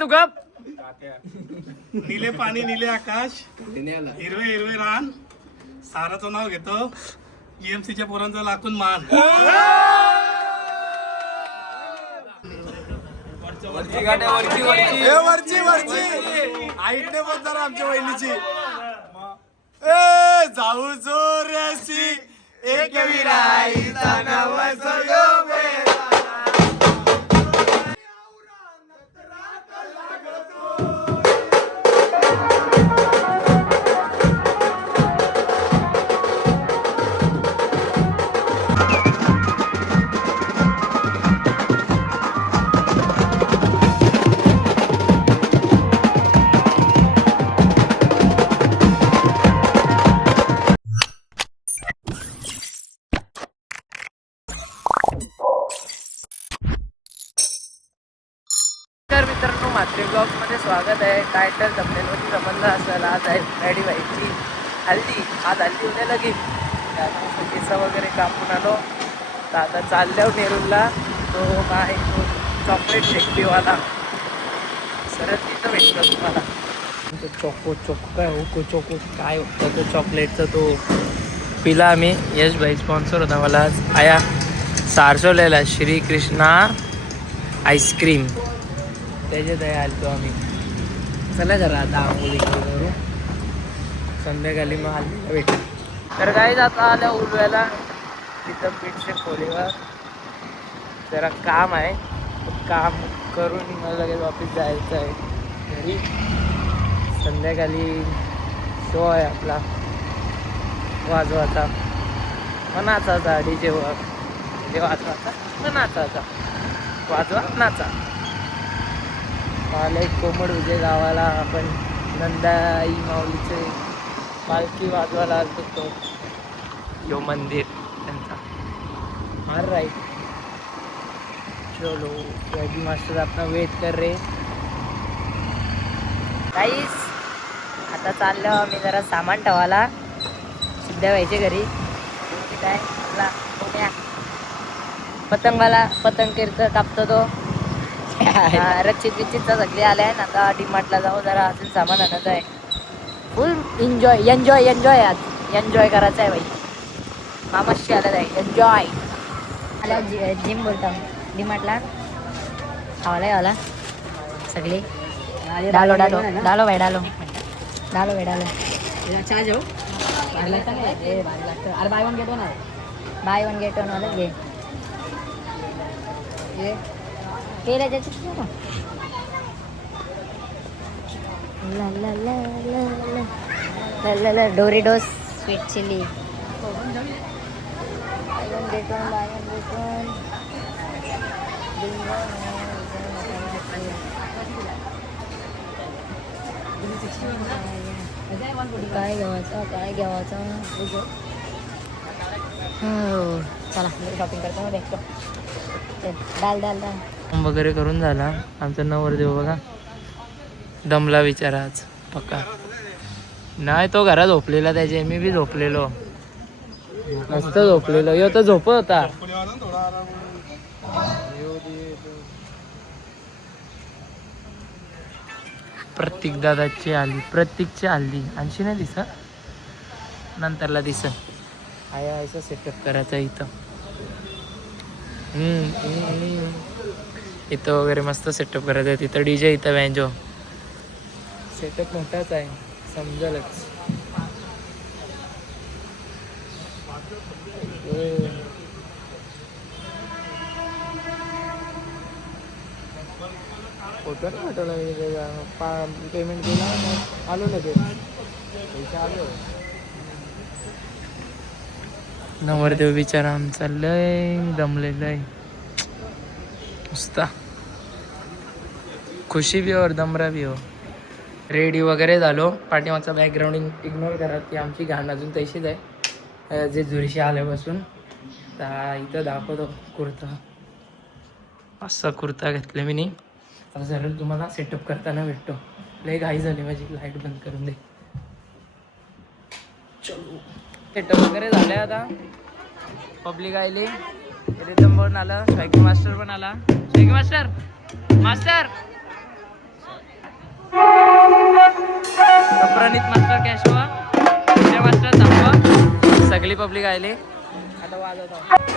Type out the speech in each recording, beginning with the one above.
तू गप. निले पाणी निले आकाश हिरवे हिरवे रान साराचं नाव घेतो ईएमसीच्या पोरांचा लाकून मान. वरची गाड्या वरची वरची वरची वरची आईने पण जरा आमच्या वहिनीची ए जाऊ जोऱ्याशी एक विराईचा नवस यो मेरा. मित्रांनो म्हात्रे ब्लॉग मध्ये स्वागत आहे. टायटल थंबनेलवरती समजलं असेल, आज आहे मॅडी बाईची हल्दी. आज हल्दी उद्या लगीन. केस वगैरे कापून आलो तर आता चालल्यावर नेरूरला तो काय तो चॉकलेट शेकपीवाला सरळ तिथं भेटतो तुम्हाला. तो चोको चोको काय हो चोको काय होतं तो चॉकलेटचा तो पिला आम्ही. यश भाई स्पॉन्सर होता मला आज. आया सारसवलेला श्रीकृष्णा आईस्क्रीम त्याच्यात आहे आलतो आम्ही. चला जरा आता आंघोळी करू, संध्याकाळी मग हल्दीला भेटू. तर काय आता आल्या उलव्याला तिथं पीठच्या खोलीवर जरा काम आहे. काम करून मला लगेच वापस जायचं आहे घरी. संध्याकाळी शो आहे आपला वाजवाचा नाचाचा डीजे वर म्हणजे वाजवाचा नाचाचा वाजवा नाचा. मला एक कोमड विजय गावाला आपण नंदाई माऊलीचे पालखी वाजवायला आलतो तो यो मंदिर त्यांचा. हार राईट चलो वैदी मास्टर अपना वेट कर रे. काहीच आता चाललो आम्ही जरा सामान ठेवायला सिद्ध्या व्हायचे घरी. काय पुण्या पतंगवाला पतंग किर्त कापतो तो. रक्षित बिच्छितचा सगळे आले आहे ना. आता डीमार्टला जाऊ जरा अजून सामान आणत आहे. फुल एन्जॉय एन्जॉय एन्जॉय आज एन्जॉय करायचं आहे भाई. मामाशी आलेला आहे एन्जॉय. आला जिम बोलता डीमार्टला आवाला आला सगळे डालो डालो डालो भाई डालो डालो भाई डालो. चहा जाऊ अरे बाय वन गेट वन आहे. बाय वन गेट वन वाला घे केला त्याची ला ला ला ला ला ला ला Doritos sweet chilli. Buy one get one buy one get one. काय घ्यावायचं काय घ्यावायचं हो. चला शॉपिंग करतो मग भेटतो. डाल डाल डाल वगैरे करून झाला. आमचा नवरदेव बघा दमला विचारा आज पक्का नाही. तो घरात झोपलेला त्याचे मी बी झोपलेलो मस्त झोपलेलो. यो तर झोपत होता. प्रतीक दादाची आली प्रतीकची आली आणखी नाही दिसत नंतरला दिसत. आया असं सेटअप करायचा इथं. इथं वगैरे मस्त सेटअप करायचं आहे. तिथं डीजे इथं वॅन्जो सेटअप मोठाच आहे समजलच. फोटो नाही पाठवला मी त्याचा पेमेंट केला आलो लगेच पैसे आलो. नवरदेव बिचारा आमचा लय दमलेला आहे नुसता. खुशी बी हो और दमरा बी हो. रेडी वगैरे झालो. पाठीमागचा बॅकग्राऊंड इग्नोर करा ती आमची घाण अजून तशीच आहे जे झुरशी आल्यापासून. तर इथं दाखवतो कुर्ता. असा कुर्ता घेतला मी नाही. आता जरा तुम्हाला सेटअप करताना भेटतो. लय घाई झाली माझी. लाईट बंद करून दे. चलो सेटअप वगैरे झाले. आता पब्लिक आली. रिदम पण आला. स्वॅगी मास्टर पण आला. स्वॅगी मास्टर मास्टर प्रणित मास्टर कॅशवा मास्टर थांबवा सगळी पब्लिक आली आता वाजवतो.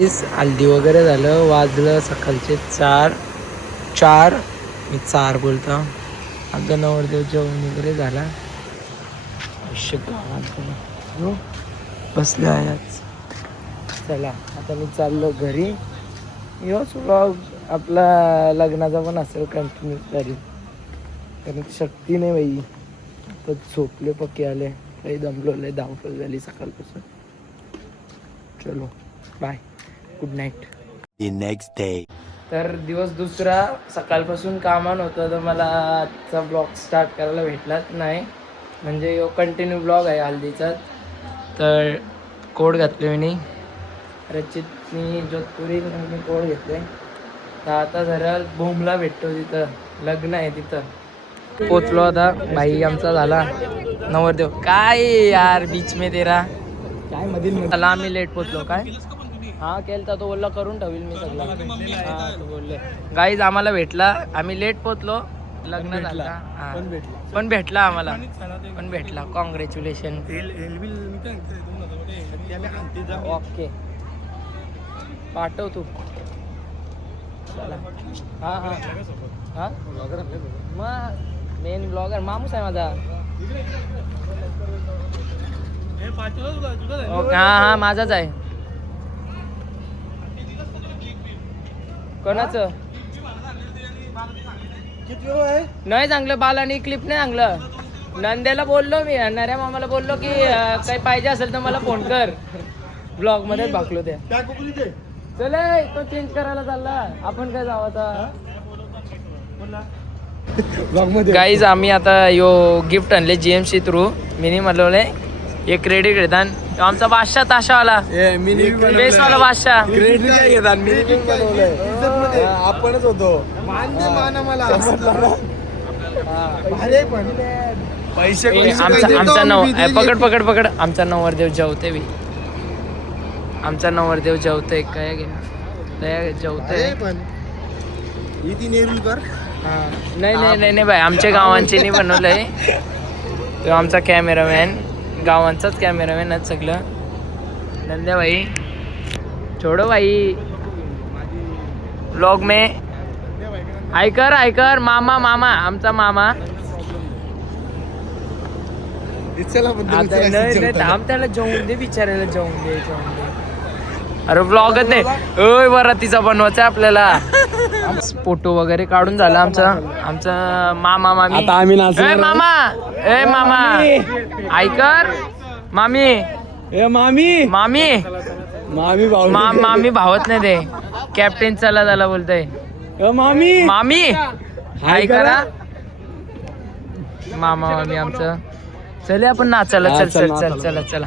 हल्दी वगैरे झालं, वाजलं सकाळचे 4 मी 4 बोलतो. आमचा नवरदेव जेवण वगैरे झाला. बसले आहे आज. चला आता मी चाललो घरी. योच व्लॉग आपला लग्नाचा पण असेल कंटिन्यू करीन, कारण शक्ती नाही बाई. आता झोपले पक्के आले, काही दमलो लय, धावपळ झाली सकाळपासून. चलो bye, good night. Next day. तर दिवस दुसरा, सकाळपासून कामान होतं, तर मला आजचा ब्लॉग स्टार्ट करायला भेटलाच नाही. म्हणजे यो कंटिन्यू ब्लॉग आहे हल्दीचा. तर कोड घातले मी, रचितनी जोधपुरी मी कोड घेतले. तर आता जरा भोमला भेटतो, तिथं लग्न आहे तिथं पोचलो. आता भाई आमचा झाला नवरदेव. काय यार बीच में तेरा काय मधील आम्ही लेट पोचलो. काय हा केलता तो बोलला करून ठेवील मी सगळं. हा तो बोलले गाईज आम्हाला भेटला, आम्ही लेट पोचलो. लग्न झालं हा पण भेटला आम्हाला, पण भेटला. कॉंग्रॅच्युलेशन. ओके पाठव तू. चला हा हा हा मग मेन ब्लॉगर मामूस आहे माझा. ओके हा हा माझाच आहे. कोणाचं नाही चांगलं, बालानी क्लिप नाही चांगलं. नंद्याला बोललो मी, नऱ्या मामाला बोललो की काही पाहिजे असेल तर मला फोन कर. ब्लॉग मध्ये भागलो त्या. चले तो चेंज करायला चालला, आपण काय जाऊ आता. गाईज आम्ही आता यो गिफ्ट आणले GMC थ्रू. मिनी म्हणले एक क्रेडिट घेतात आमचा बादशाह ताशावाला, बेसवाला बादशाह. आपणच होतो. पैसे आमचा नव पकड पकड पकड. आमचा नवरदेव जेवते बी, आमचा नवरदेव जेवतोय. काय घ्या जेवतोय. नाही नाही नाही नाही बाई, आमच्या गावांचे नाही बनवलंय. तो आमचा कॅमेरामॅन, गावांचाच कॅमेरामॅन आहे सगळं. नंद्या भाई छोडो भाई ब्लॉग में. ऐकर ऐकर मामा, मामा आमचा मामा. नाही थांब, त्याला जेवून दे बिचारायला, जेवून दे जेवून दे. अरे ब्लॉगच नाही ओय, वरातीचा बनवायचा आपल्याला. फोटो वगैरे काढून झाला आमचा मामा मामी. आता आम्ही ए मामा, ए मामा ऐकर. मामी ए मामी मामी मामी भाऊ मामी भावत नाही ते. कॅप्टन चला झाला बोलतोय. मामी मामी ऐकरा. मामा मामी आमचं. चले आपण नाचायला. चल चल चल चला चला.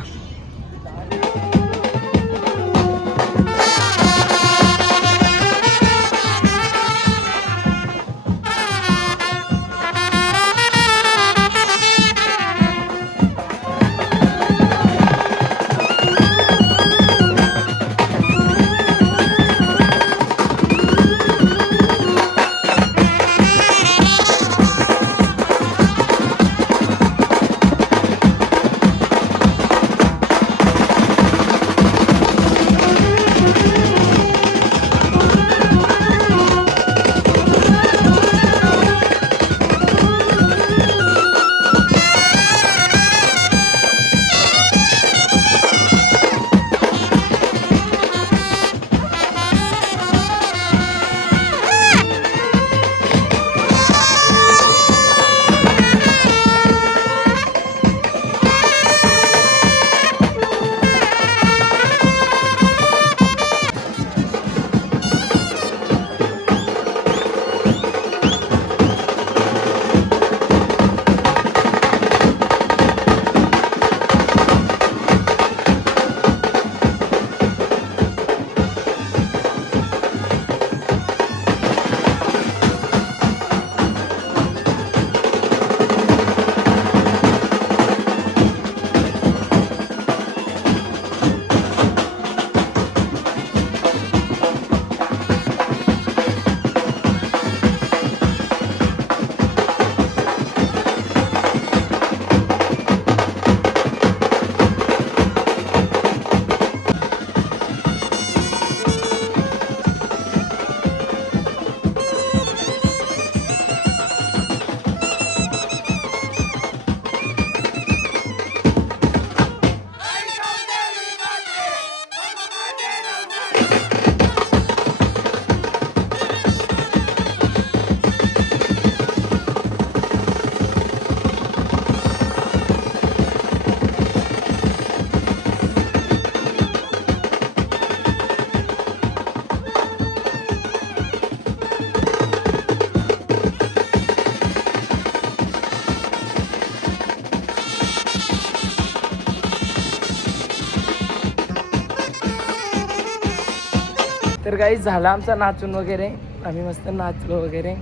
तर काही झालं आमचा नाचून वगैरे, आम्ही मस्त नाचलो वगैरे.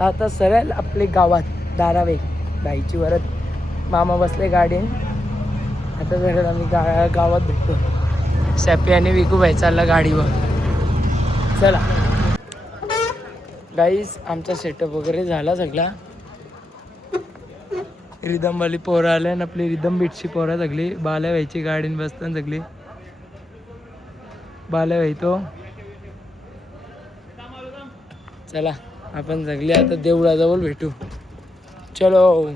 आता सरळ आपले गावात दारावे बाईची वरत मामा बसले गाडीन. आता सरळ आम्ही गावात भेटतो. सॅपी आणि विकू भाई चालला गाडीवर. चला गाईस, आमचा सेटअप वगैरे झाला सगळा. रिदमवाली पोरं आले आणि आपली रिदम बीटची पोरं सगळी बाल्या व्हायची गाडीन बसताना सगळी बाल्या व्हायतो. चला आपण सगळे आता देवळाजवळ भेटू. चलो.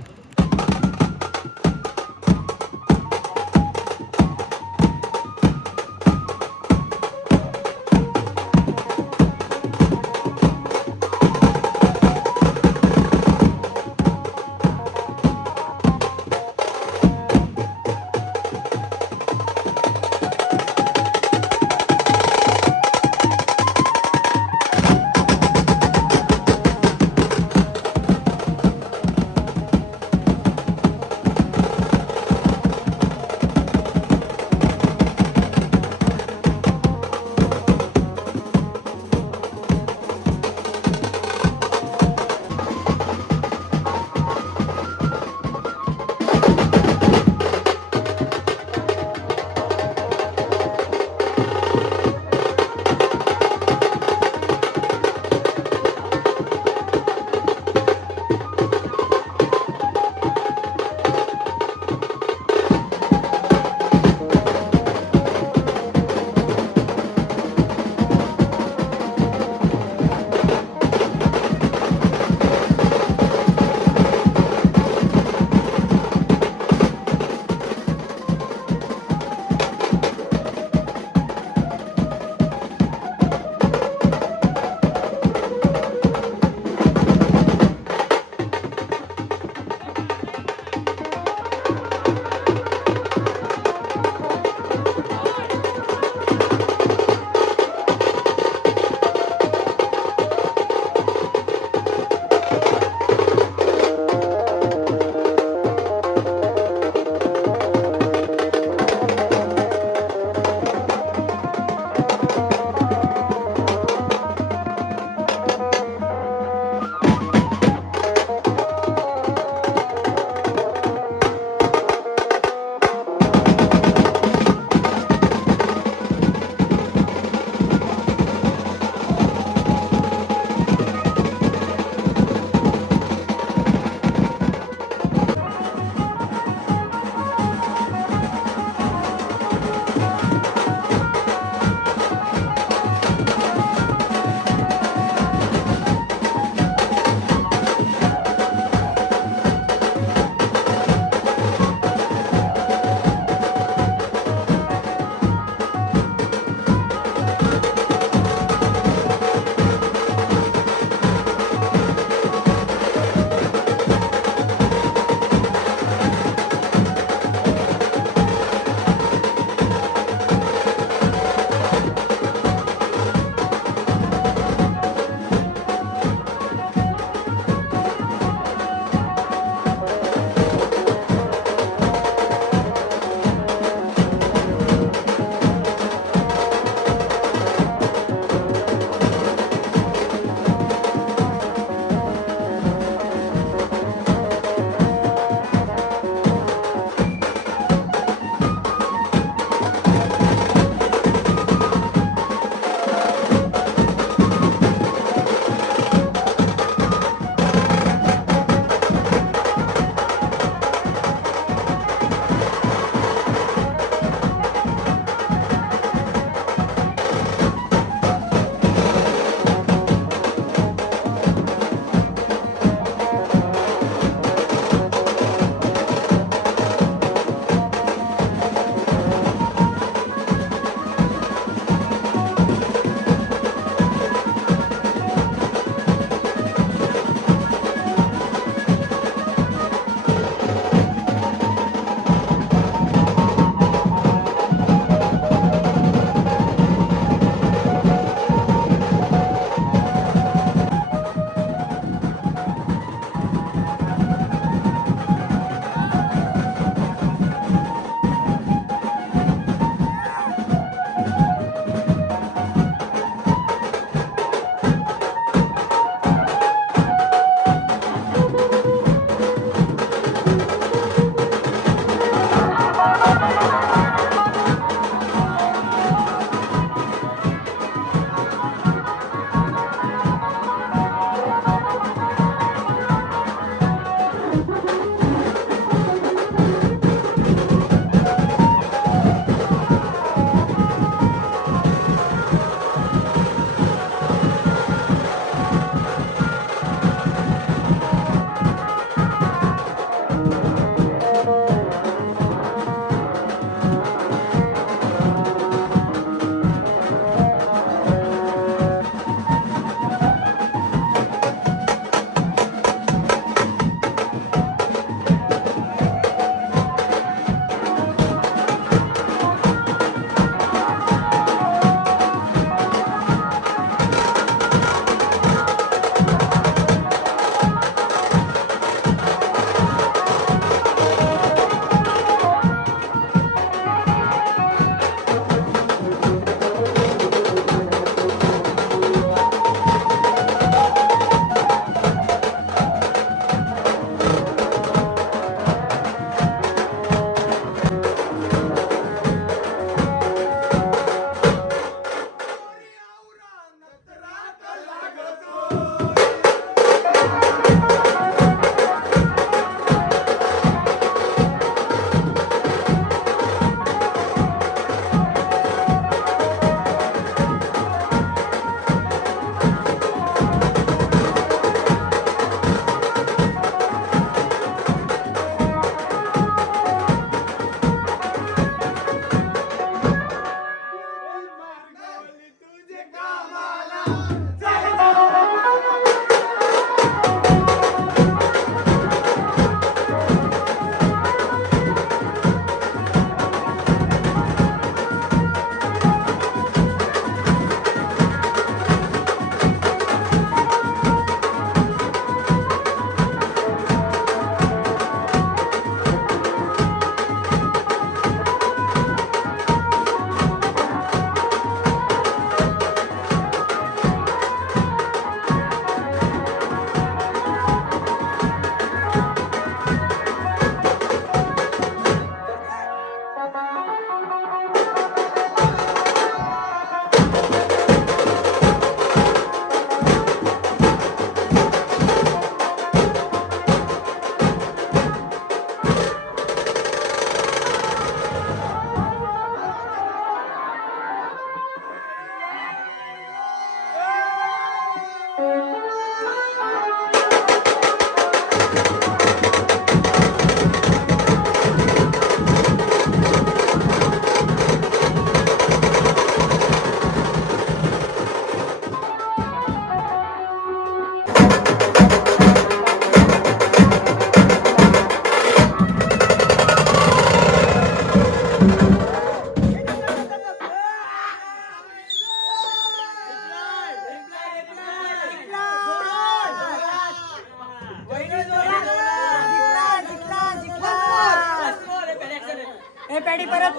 पेढी परत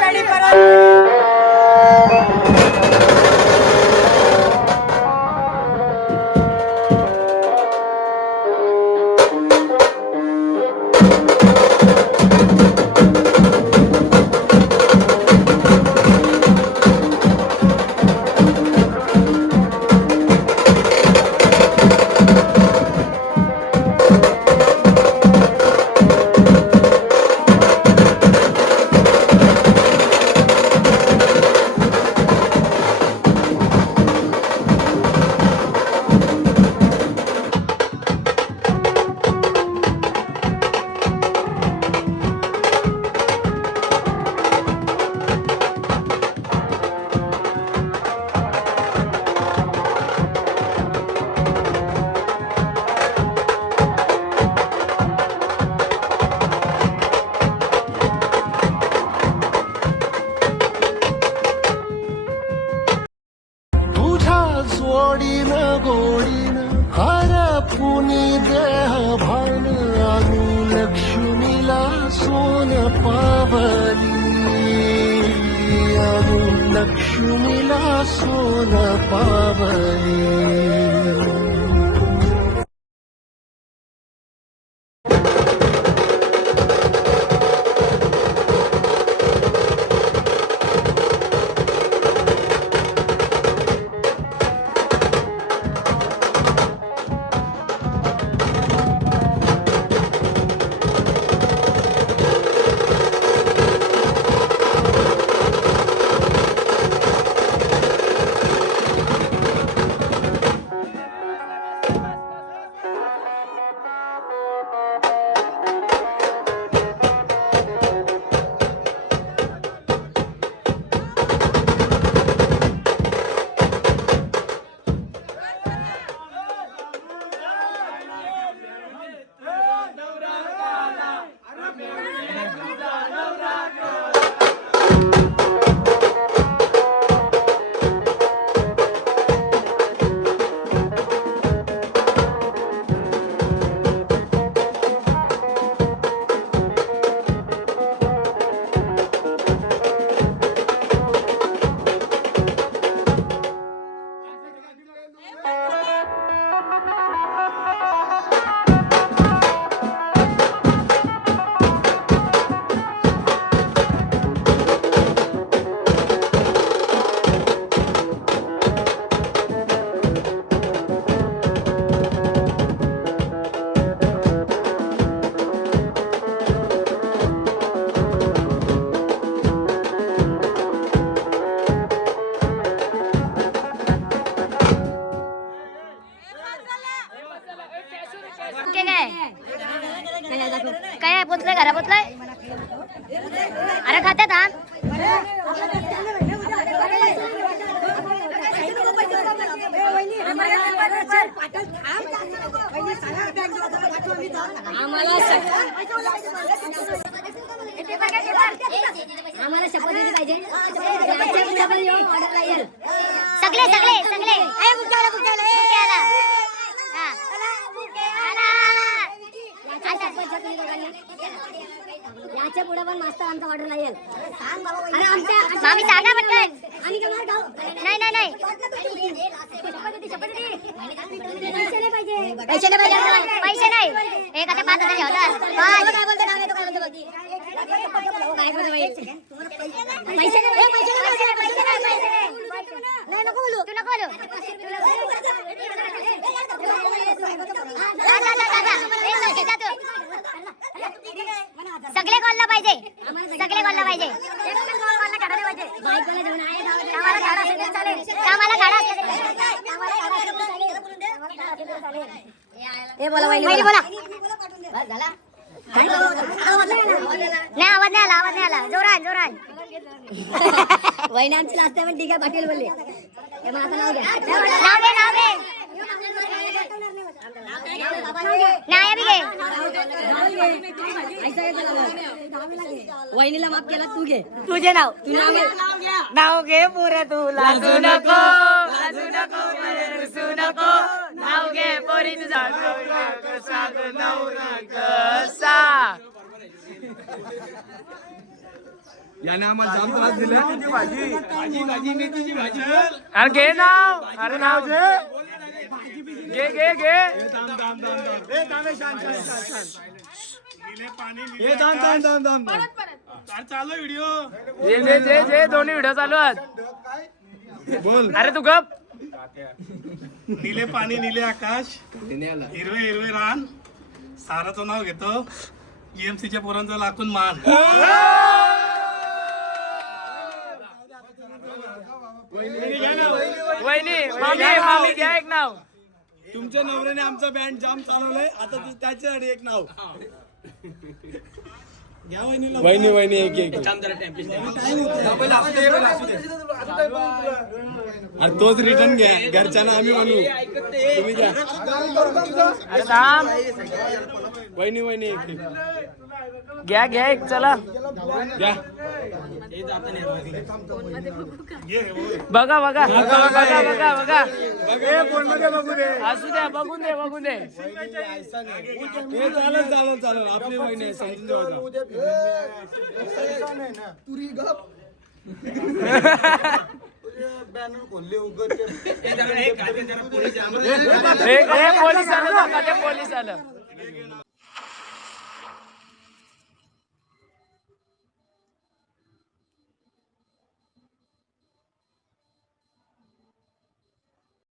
पेढी परत जोडीन गोडीन हरपुनी देह भान अनुलक्ष्मीला सोन पावली अनुलक्ष्मीला सोन पावली काय पोचलंय घरा पोचलंय अरे खात्यात हा आम्हाला शपथ दिली पाहिजे सगळे सगळे सगळे याच्या पुढे पण मास्तर आमचा ऑर्डर नाही येईल मामी सांगा पटकन नाही नाही नाही पैसे नाही एक आता 5,000 होतात तू नको बोलू सगळे कॉलला पाहिजे सगळे कॉलला पाहिजे बोला नाही आवाज नाही आला जोरान जोरान वहिनी आमची लाजते पण ठीक आहे पाटील बोलले नाव घे नाही बी घे वहिनीला माफ केला तू घे तुझे नाव नाव घे पुरे तू लाजू नको रुसू नको नाव घे पोरी तुझा कसा याने आम्हाला जाम त्रास दिला भाजी मेथीची भाजी अरे घे नाव अरे नाव घे घे निले पाणी हे थांब चालू व्हिडिओ जे दोन्ही व्हिडिओ चालू आहेत बोल अरे तू गप निले पाणी निले आकाश हिरवे हिरवे रान साराचं नाव घेतो जीएमसीच्या पोरांचा लाकून मान वहिनी मामी घ्या एक नाव तुमच्या नवऱ्याने आमचा बँड जाम चालवलाय आता त्याच्यासाठी एक नाव घ्या वहिनी एक अरे तोच रिटर्न घ्या घरच्यांना आम्ही म्हणू तुम्ही घ्या अरे थांब वहिनी एक घ्या एक चला घ्या बघा बघू दे असू द्या बघून दे हे चालेल आपली वहिनी आहे, समजून जाऊ पोलीस आलं